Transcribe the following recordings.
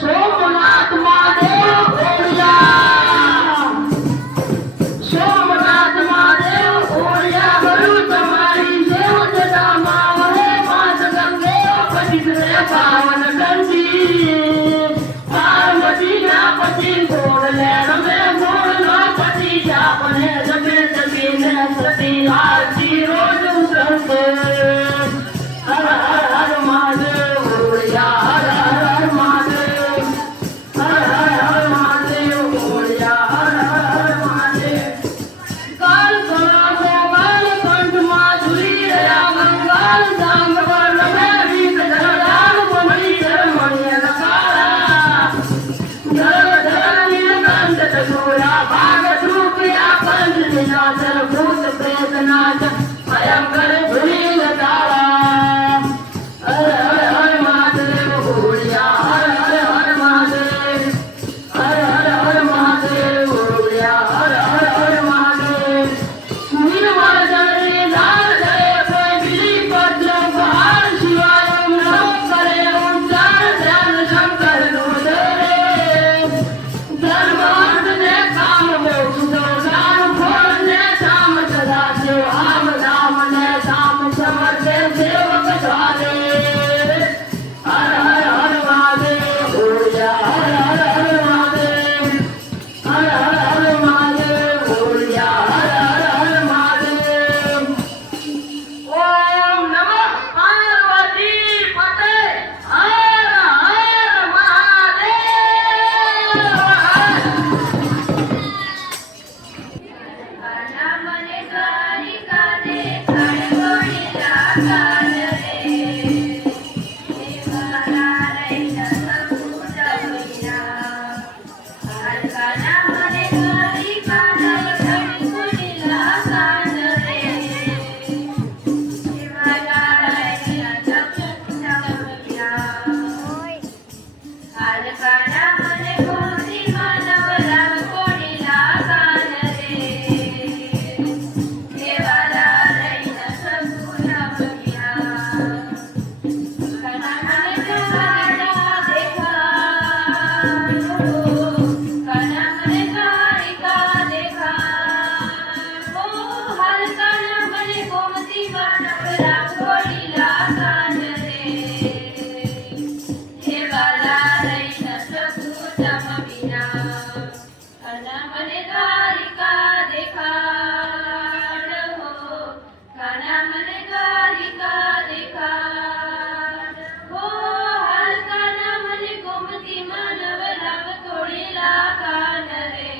सोमनाथ महादेव ओरिया, सोमनाथ महादेव ओरिया गुरु तुम्हारी सेवता मावळे मात गंगे पवित्र पावन गंगी पार्वती ना पति गोरले रमे गोरना पति जापने रमे जमीन सती आरती रोज संते हर हर हर महादेव ओरिया हर हर हर महादेव हर हर हर महादेव ओरिया हर हर हर महादेव काल गोपाल कंठ माधुरी दया मंगल सांगवर में वीत धरदान मणि धर्मणि लकारा धर धर नीलकंठ तोरा भाग रूपिया कंठ निनाचर भूत प्रेत नाच भयंकर भूल तारा हर हर हर महादेव ओरिया हर हर हर महादेव हर हर हर महादेव ओरिया हर हर हर महादेव निर्मल जले लाल जले कोई बिली पत्र पहाड़ शिवाय नमो करे उच्चार ध्यान शंकर गुरुदेव धर्म अर्थ ने काम मोक्ष दो दान फल ने शाम सदा शिव आम धाम ने शाम समर्थे सेवक झाले हर हर हर महादेव ओरिया हर हर हर महादेव हर हर हर महादेव ओरिया हर हर हर महादेव ओम नमः पार्वती पते हर हर महादेव मने करी का देखण गोडीला कान रे देवाला रैन सपूत होईना हरकाना मने करी का देखण गोडीला कान रे देवाला रैन सपूत होईना हरकाना मने गोडी मानवला गोडीला कान रे देवाला रैन सपूत होईना कना मने कारिका देखा कना मने कारिका देखा ओ हरकाना मने गोमती मानवला गोडीला कान रे देवाला रैन सपूत होईना कना मने कारिका देखा हो कना मने कारिका देखा हो हरकाना मने गोमती मानवला गोडीला कान रे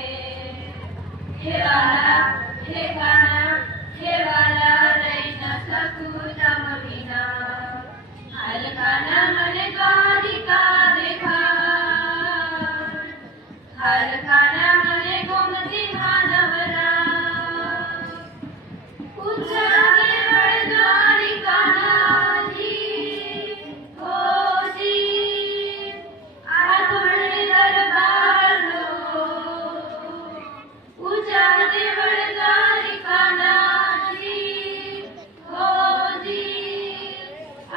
देवाला हे काना देवाला रैन सपूत होईना हरकाना मने कारिका देखा हरकाना मने गोमती मानवला उजागे बळदारी कानाजी हो जी आठवणे दरबारलो उजागे बळदारी कानाजी हो जी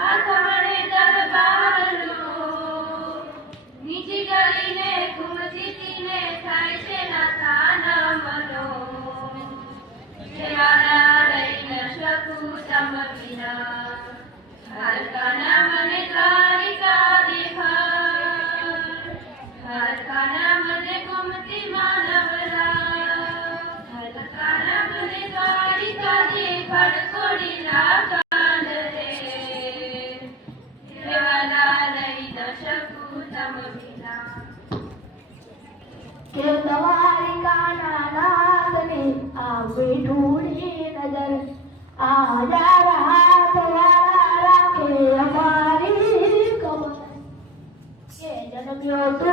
आठवणे दरबारलो નીચી ગલીને ઘૂમતી તીને થાય છે ના થાના મનો દેવાલા રૈન સપૂતમ વિના હરકાના મને કારિકા દેખા હરકાના મને ઘૂમતી માનવલા હરકાના મને કારિકા દેખાડ કોડીલા કાન રે દેવાલા રૈન સપૂતમ વિના के सवारी काना नाथ में आवे ढूंढी नजर आजा हाथ वाला राखे हमारी कमर के जन्मियो तू